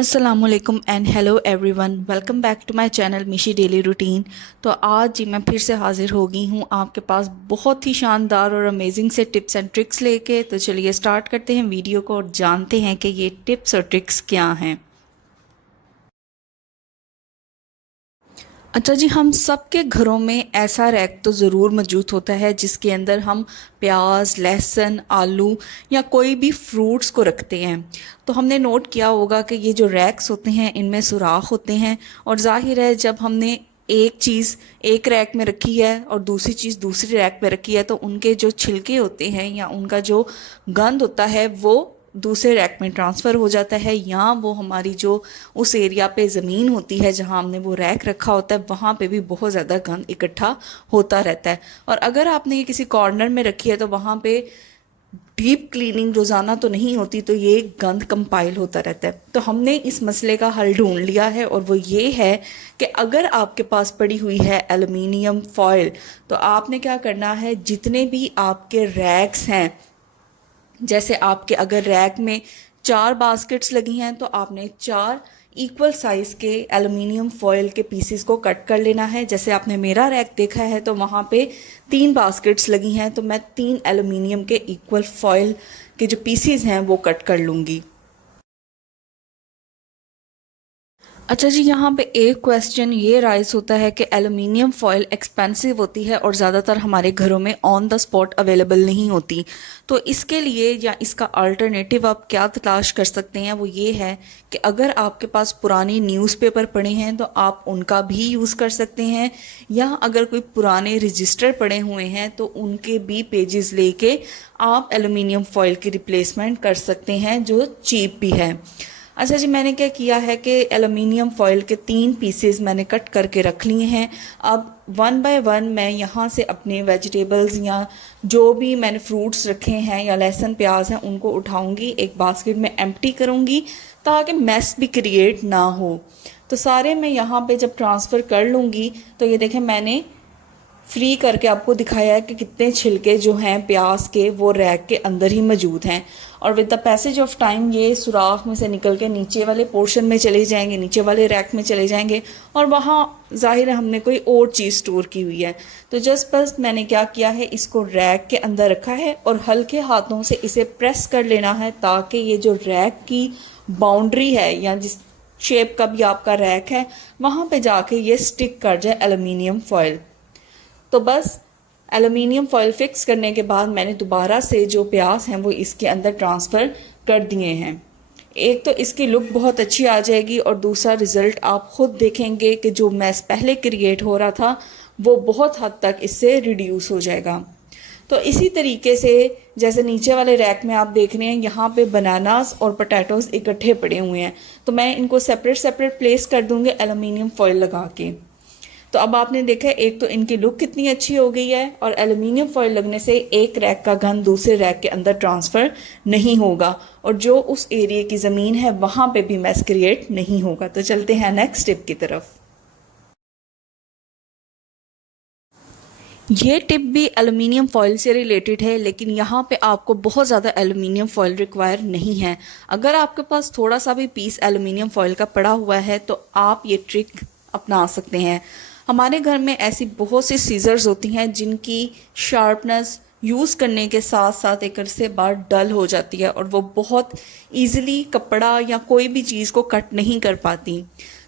असलकुम and hello everyone, welcome back to my channel Mishi daily routine. तो आज जी मैं फिर से हाजिर हो गई हूँ आपके पास बहुत ही शानदार और अमेजिंग से टिप्स एंड ट्रिक्स लेके। तो चलिए स्टार्ट करते हैं वीडियो को और जानते हैं कि ये टिप्स और ट्रिक्स क्या हैं। अच्छा जी, हम सबके घरों में ऐसा रैक तो ज़रूर मौजूद होता है जिसके अंदर हम प्याज, लहसुन, आलू या कोई भी फ्रूट्स को रखते हैं। तो हमने नोट किया होगा कि ये जो रैक्स होते हैं इनमें सुराख होते हैं, और जाहिर है जब हमने एक चीज़ एक रैक में रखी है और दूसरी चीज़ दूसरी रैक में रखी है तो उनके जो छिलके होते हैं या उनका जो गंद होता है वो दूसरे रैक में ट्रांसफ़र हो जाता है, या वो हमारी जो उस एरिया पे ज़मीन होती है जहाँ हमने वो रैक रखा होता है वहाँ पे भी बहुत ज़्यादा गंद इकट्ठा होता रहता है। और अगर आपने ये किसी कॉर्नर में रखी है तो वहाँ पे डीप क्लीनिंग रोज़ाना तो नहीं होती, तो ये गंद कंपाइल होता रहता है। तो हमने इस मसले का हल ढूंढ लिया है और वो ये है कि अगर आपके पास पड़ी हुई है एल्युमिनियम फॉयल, तो आपने क्या करना है, जितने भी आपके रैक्स हैं, जैसे आपके अगर रैक में 4 बास्केट्स लगी हैं तो आपने 4 इक्वल साइज़ के एल्युमिनियम फॉयल के पीसेस को कट कर लेना है। जैसे आपने मेरा रैक देखा है तो वहाँ पे 3 बास्केट्स लगी हैं, तो मैं 3 एल्युमिनियम के इक्वल फॉयल के जो पीसेस हैं वो कट कर लूँगी। अच्छा जी, यहाँ पे एक क्वेश्चन ये राइज होता है कि एल्युमिनियम फॉयल एक्सपेंसिव होती है और ज़्यादातर हमारे घरों में ऑन द स्पॉट अवेलेबल नहीं होती। तो इसके लिए या इसका अल्टरनेटिव आप क्या तलाश कर सकते हैं, वो ये है कि अगर आपके पास पुराने न्यूज़पेपर पड़े हैं तो आप उनका भी यूज़ कर सकते हैं, या अगर कोई पुराने रजिस्टर पड़े हुए हैं तो उनके भी पेजेस लेके आप एल्युमिनियम फॉयल की रिप्लेसमेंट कर सकते हैं जो चीप भी है। अच्छा जी, मैंने क्या किया है कि एल्युमिनियम फॉयल के 3 पीसेस मैंने कट करके रख लिए हैं। अब वन बाय वन मैं यहाँ से अपने वेजिटेबल्स या जो भी मैंने फ्रूट्स रखे हैं या लहसुन प्याज हैं उनको उठाऊंगी, एक बास्केट में एम्प्टी करूँगी ताकि मेस भी क्रिएट ना हो। तो सारे मैं यहाँ पे जब ट्रांसफ़र कर लूँगी तो ये देखें मैंने फ्री करके आपको दिखाया है कि कितने छिलके जो हैं प्याज के वो रैक के अंदर ही मौजूद हैं। और with the passage of time ये सुराख में से निकल के नीचे वाले पोर्शन में चले जाएंगे, नीचे वाले रैक में चले जाएंगे, और वहाँ जाहिर है हमने कोई और चीज़ स्टोर की हुई है। तो जस्ट बस मैंने क्या किया है, इसको रैक के अंदर रखा है और हल्के हाथों से इसे प्रेस कर लेना है ताकि ये जो रैक की बाउंड्री है या जिस शेप का भी आपका रैक है वहाँ पे जाके ये स्टिक कर जाए एल्युमिनियम फॉयल। तो बस एल्युमिनियम फॉयल फिक्स करने के बाद मैंने दोबारा से जो प्याज हैं वो इसके अंदर ट्रांसफ़र कर दिए हैं। एक तो इसकी लुक बहुत अच्छी आ जाएगी और दूसरा रिज़ल्ट आप ख़ुद देखेंगे कि जो मैस पहले क्रिएट हो रहा था वो बहुत हद तक इससे रिड्यूस हो जाएगा। तो इसी तरीके से जैसे नीचे वाले रैक में आप देख रहे हैं यहाँ पे बनानास और पोटैटोज़ इकट्ठे पड़े हुए हैं, तो मैं इनको सेपरेट सेपरेट प्लेस कर दूँगी एल्युमिनियम फॉयल लगा के। तो अब आपने देखा एक तो इनकी लुक कितनी अच्छी हो गई है, और एल्युमिनियम फॉयल लगने से एक रैक का गंद दूसरे रैक के अंदर ट्रांसफ़र नहीं होगा और जो उस एरिया की ज़मीन है वहाँ पे भी मैस क्रिएट नहीं होगा। तो चलते हैं नेक्स्ट टिप की तरफ। ये टिप भी एल्युमिनियम फॉयल से रिलेटेड है, लेकिन यहाँ पे आपको बहुत ज़्यादा एल्युमिनियम फॉयल रिक्वायर नहीं है। अगर आपके पास थोड़ा सा भी पीस एल्युमिनियम फॉयल का पड़ा हुआ है तो आप ये ट्रिक अपना सकते हैं। हमारे घर में ऐसी बहुत सी सीजर्स होती हैं जिनकी शार्पनेस यूज़ करने के साथ साथ एक अरसे बाद डल हो जाती है और वो बहुत ईजिली कपड़ा या कोई भी चीज़ को कट नहीं कर पाती।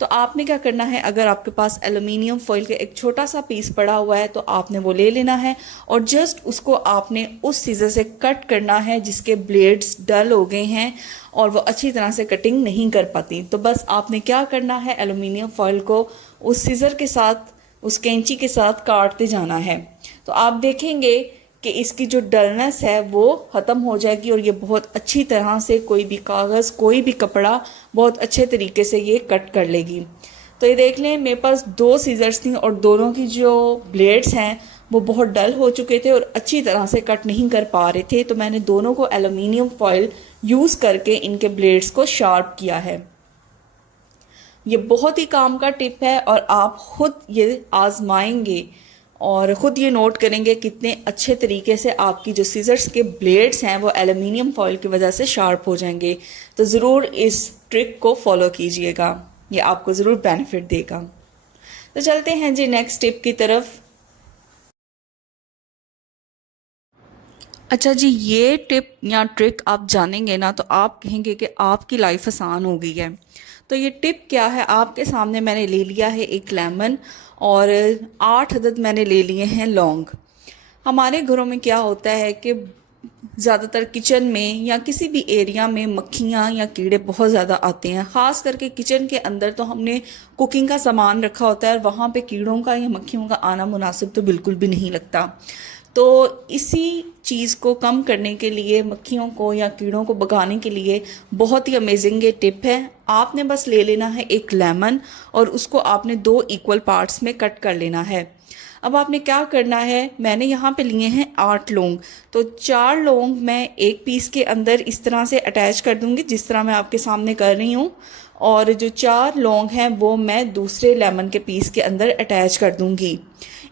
तो आपने क्या करना है, अगर आपके पास एल्युमिनियम फॉयल का एक छोटा सा पीस पड़ा हुआ है तो आपने वो ले लेना है और जस्ट उसको आपने उस सीजर से कट करना है जिसके ब्लेड्स डल हो गए हैं और वो अच्छी तरह से कटिंग नहीं कर पाती। तो बस आपने क्या करना है, एल्युमिनियम फॉयल को उस सीजर के साथ, उस कैंची के साथ काटते जाना है। तो आप देखेंगे कि इसकी जो डलनेस है वो ख़त्म हो जाएगी और ये बहुत अच्छी तरह से कोई भी कागज़, कोई भी कपड़ा बहुत अच्छे तरीके से ये कट कर लेगी। तो ये देख लें मेरे पास 2 सीजर्स थी और दोनों की जो ब्लेड्स हैं वो बहुत डल हो चुके थे और अच्छी तरह से कट नहीं कर पा रहे थे, तो मैंने दोनों को एल्युमिनियम फॉयल यूज़ करके इनके ब्लेड्स को शार्प किया है। ये बहुत ही काम का टिप है और आप खुद ये आजमाएंगे और ख़ुद ये नोट करेंगे कितने अच्छे तरीके से आपकी जो सीजर्स के ब्लेड्स हैं वो एल्युमिनियम फॉइल की वजह से शार्प हो जाएंगे। तो ज़रूर इस ट्रिक को फॉलो कीजिएगा, ये आपको ज़रूर बेनिफिट देगा। तो चलते हैं जी नेक्स्ट टिप की तरफ। अच्छा जी, ये टिप या ट्रिक आप जानेंगे ना तो आप कहेंगे कि आपकी लाइफ आसान हो गई है। तो ये टिप क्या है, आपके सामने मैंने ले लिया है एक लेमन और 8 अदद मैंने ले लिए हैं लौंग। हमारे घरों में क्या होता है कि ज़्यादातर किचन में या किसी भी एरिया में मक्खियाँ या कीड़े बहुत ज़्यादा आते हैं। ख़ास करके किचन के अंदर तो हमने कुकिंग का सामान रखा होता है और वहाँ पे कीड़ों का या मक्खियों का आना मुनासिब तो बिल्कुल भी नहीं लगता। तो इसी चीज़ को कम करने के लिए, मक्खियों को या कीड़ों को भगाने के लिए बहुत ही अमेजिंग ये टिप है। आपने बस ले लेना है एक लेमन और उसको आपने 2 इक्वल पार्ट्स में कट कर लेना है। अब आपने क्या करना है, मैंने यहाँ पे लिए हैं 8 लौंग, तो 4 लौंग मैं एक पीस के अंदर इस तरह से अटैच कर दूंगी जिस तरह मैं आपके सामने कर रही हूँ, और जो 4 लौंग हैं वो मैं दूसरे लेमन के पीस के अंदर अटैच कर दूंगी।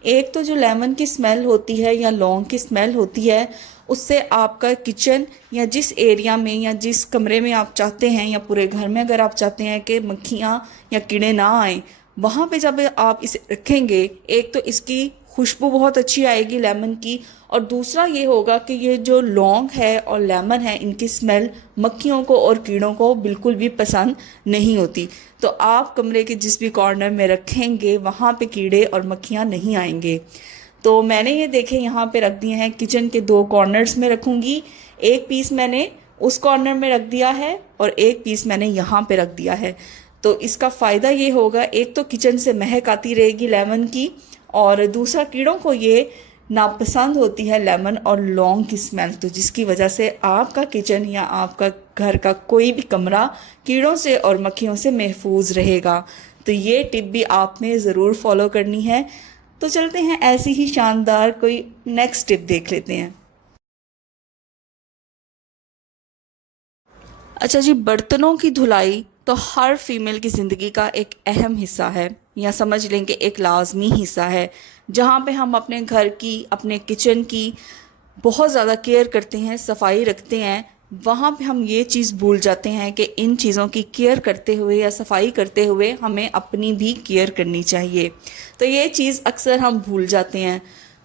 एक तो जो लेमन की स्मेल होती है या लौंग की स्मेल होती है, उससे आपका किचन या जिस एरिया में या जिस कमरे में आप चाहते हैं या पूरे घर में अगर आप चाहते हैं कि मक्खियाँ या कीड़े ना आए, वहाँ पे जब आप इसे रखेंगे, एक तो इसकी खुशबू बहुत अच्छी आएगी लेमन की, और दूसरा ये होगा कि ये जो लौंग है और लेमन है इनकी स्मेल मक्खियों को और कीड़ों को बिल्कुल भी पसंद नहीं होती। तो आप कमरे के जिस भी कॉर्नर में रखेंगे वहाँ पे कीड़े और मक्खियाँ नहीं आएंगे। तो मैंने ये देखे यहाँ पे रख दिए हैं, किचन के 2 कॉर्नर्स में रखूँगी। एक पीस मैंने उस कॉर्नर में रख दिया है और एक पीस मैंने यहाँ पे रख दिया है। तो इसका फ़ायदा ये होगा, एक तो किचन से महक आती रहेगी लेमन की, और दूसरा कीड़ों को ये नापसंद होती है लेमन और लौंग की स्मेल, तो जिसकी वजह से आपका किचन या आपका घर का कोई भी कमरा कीड़ों से और मक्खियों से महफूज रहेगा। तो ये टिप भी आपने ज़रूर फॉलो करनी है। तो चलते हैं ऐसी ही शानदार कोई नेक्स्ट टिप देख लेते हैं। अच्छा जी, बर्तनों की धुलाई तो हर फीमेल की ज़िंदगी का एक अहम हिस्सा है, या समझ लें कि एक लाजमी हिस्सा है, जहाँ पे हम अपने घर की, अपने किचन की बहुत ज़्यादा केयर करते हैं, सफाई रखते हैं। वहाँ पे हम ये चीज़ भूल जाते हैं कि इन चीज़ों की केयर करते हुए या सफाई करते हुए हमें अपनी भी केयर करनी चाहिए। तो ये चीज़ अक्सर हम भूल जाते हैं।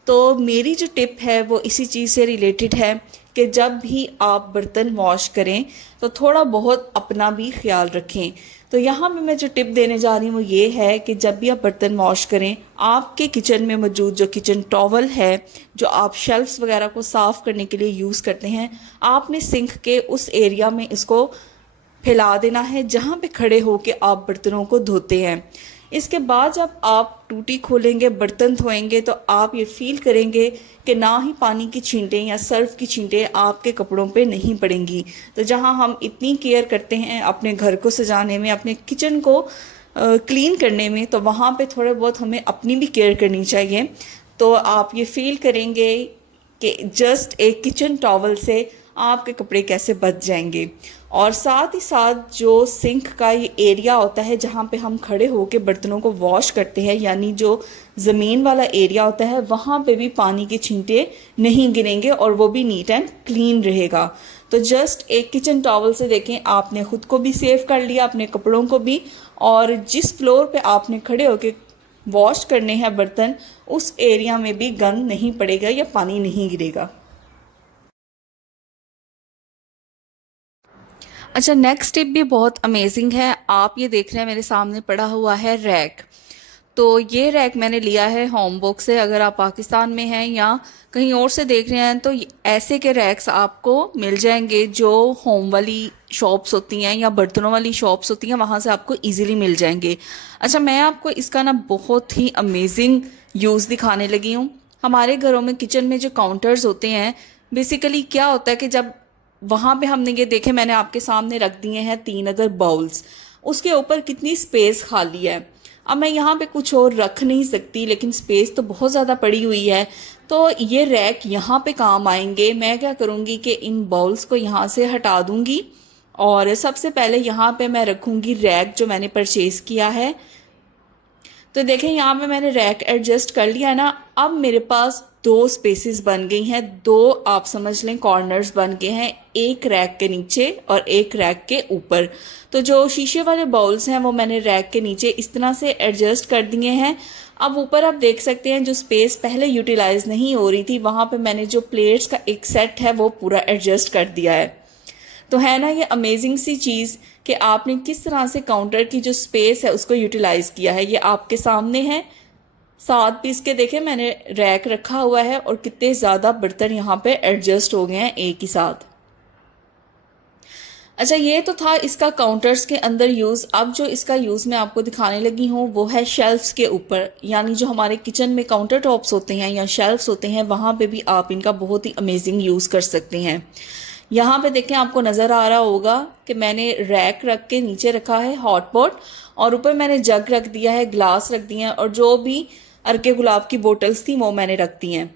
तो मेरी जो टिप है वो इसी चीज़ से रिलेटेड है कि जब भी आप बर्तन वॉश करें तो थोड़ा बहुत अपना भी ख्याल रखें। तो यहाँ पे मैं जो टिप देने जा रही हूँ वो ये है कि जब भी आप बर्तन वॉश करें, आपके किचन में मौजूद जो किचन टॉवल है, जो आप शेल्फ्स वगैरह को साफ़ करने के लिए यूज़ करते हैं, आपने सिंक के उस एरिया में इसको फैला देना है जहाँ पे खड़े होके आप बर्तनों को धोते हैं। इसके बाद जब आप टूटी खोलेंगे, बर्तन धोएंगे, तो आप ये फील करेंगे कि ना ही पानी की छींटें या सर्फ की छींटें आपके कपड़ों पे नहीं पड़ेंगी। तो जहाँ हम इतनी केयर करते हैं अपने घर को सजाने में, अपने किचन को क्लीन करने में, तो वहाँ पे थोड़े बहुत हमें अपनी भी केयर करनी चाहिए। तो आप ये फील करेंगे कि जस्ट एक किचन टॉवल से आपके कपड़े कैसे बच जाएंगे। और साथ ही साथ जो सिंक का ये एरिया होता है जहाँ पे हम खड़े होके बर्तनों को वॉश करते हैं, यानी जो ज़मीन वाला एरिया होता है, वहाँ पे भी पानी के छींटे नहीं गिरेंगे और वो भी नीट एंड क्लीन रहेगा। तो जस्ट एक किचन टॉवल से देखें, आपने खुद को भी सेव कर लिया, अपने कपड़ों को भी, और जिस फ्लोर पे आपने खड़े होके वॉश करने हैं बर्तन, उस एरिया में भी गंद नहीं पड़ेगा या पानी नहीं गिरेगा। अच्छा, नेक्स्ट टिप भी बहुत अमेजिंग है। आप ये देख रहे हैं मेरे सामने पड़ा हुआ है रैक। तो ये रैक मैंने लिया है होमबुक से। अगर आप पाकिस्तान में हैं या कहीं और से देख रहे हैं तो ऐसे के रैक्स आपको मिल जाएंगे जो होम वाली शॉप्स होती हैं या बर्तनों वाली शॉप्स होती हैं, वहाँ से आपको इजीली मिल जाएंगे। अच्छा, मैं आपको इसका ना बहुत ही अमेजिंग यूज़ दिखाने लगी हूँ। हमारे घरों में किचन में जो काउंटर्स होते हैं, बेसिकली क्या होता है कि जब वहाँ पे हमने ये देखे, मैंने आपके सामने रख दिए हैं 3 अदर बाउल्स, उसके ऊपर कितनी स्पेस खाली है। अब मैं यहाँ पे कुछ और रख नहीं सकती, लेकिन स्पेस तो बहुत ज़्यादा पड़ी हुई है, तो ये रैक यहाँ पे काम आएंगे। मैं क्या करूँगी कि इन बाउल्स को यहाँ से हटा दूँगी और सबसे पहले यहाँ पे मैं रखूँगी रैक जो मैंने परचेज़ किया है। तो देखें यहाँ पे मैंने रैक एडजस्ट कर लिया ना। अब मेरे पास दो स्पेसेस बन गई हैं, दो आप समझ लें कॉर्नर्स बन गए हैं, एक रैक के नीचे और एक रैक के ऊपर। तो जो शीशे वाले बाउल्स हैं वो मैंने रैक के नीचे इस तरह से एडजस्ट कर दिए हैं। अब ऊपर आप देख सकते हैं जो स्पेस पहले यूटिलाइज नहीं हो रही थी वहां पे मैंने जो प्लेट्स का एक सेट है वो पूरा एडजस्ट कर दिया है। तो है ना ये अमेजिंग सी चीज़ कि आपने किस तरह से काउंटर की जो स्पेस है उसको यूटिलाइज किया है। ये आपके सामने है, 7 पीस के देखे मैंने रैक रखा हुआ है और कितने ज़्यादा बर्तन यहाँ पे एडजस्ट हो गए हैं एक ही साथ। अच्छा, ये तो था इसका काउंटर्स के अंदर यूज़। अब जो इसका यूज़ मैं आपको दिखाने लगी हूँ वो है शेल्फ्स के ऊपर, यानी जो हमारे किचन में काउंटर टॉप्स होते हैं या शेल्फ्स होते हैं वहाँ पे भी आप इनका बहुत ही अमेजिंग यूज़ कर सकते हैं। यहाँ पे देखें, आपको नज़र आ रहा होगा कि मैंने रैक रख के नीचे रखा है हॉट पॉट और ऊपर मैंने जग रख दिया है, ग्लास रख दिए हैं और जो भी अरके गुलाब की बोटल्स थी वो मैंने रख दी हैं।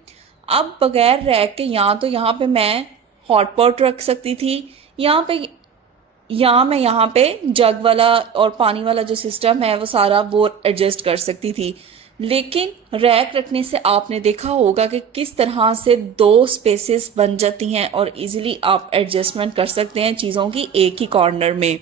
अब बगैर रैक के तो यहाँ पे मैं हॉट पॉट रख सकती थी, मैं यहाँ पे जग वाला और पानी वाला जो सिस्टम है वो सारा वो एडजस्ट कर सकती थी। लेकिन रैक रखने से आपने देखा होगा कि किस तरह से दो स्पेसेस बन जाती हैं और इजीली आप एडजस्टमेंट कर सकते हैं चीज़ों की एक ही कॉर्नर में।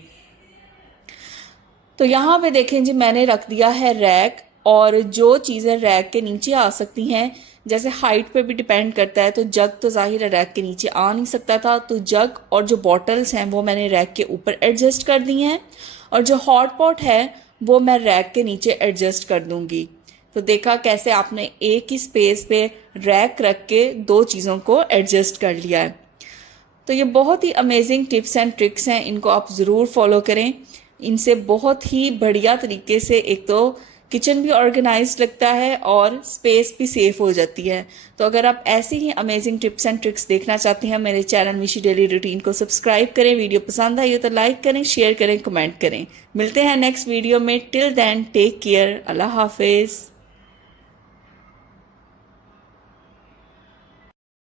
तो यहाँ पे देखें जी, मैंने रख दिया है रैक, और जो चीज़ें रैक के नीचे आ सकती हैं जैसे हाइट पे भी डिपेंड करता है, तो जग तो जाहिर है रैक के नीचे आ नहीं सकता था, तो जग और जो बॉटल्स हैं वो मैंने रैक के ऊपर एडजस्ट कर दी हैं और जो हॉट पॉट है वो मैं रैक के नीचे एडजस्ट कर दूंगी। तो देखा कैसे आपने एक ही स्पेस पे रैक रख के दो चीज़ों को एडजस्ट कर लिया है। तो ये बहुत ही अमेजिंग टिप्स एंड ट्रिक्स हैं, इनको आप ज़रूर फॉलो करें। इनसे बहुत ही बढ़िया तरीके से एक तो किचन भी ऑर्गेनाइज लगता है और स्पेस भी सेफ हो जाती है। तो अगर आप ऐसी ही अमेजिंग टिप्स एंड ट्रिक्स देखना चाहते हैं मेरे चैनल मिशी डेली रूटीन को सब्सक्राइब करें। वीडियो पसंद आई हो तो लाइक करें, शेयर करें, कमेंट करें। मिलते हैं नेक्स्ट वीडियो में। टिल देन टेक केयर, अल्लाह हाफिज़।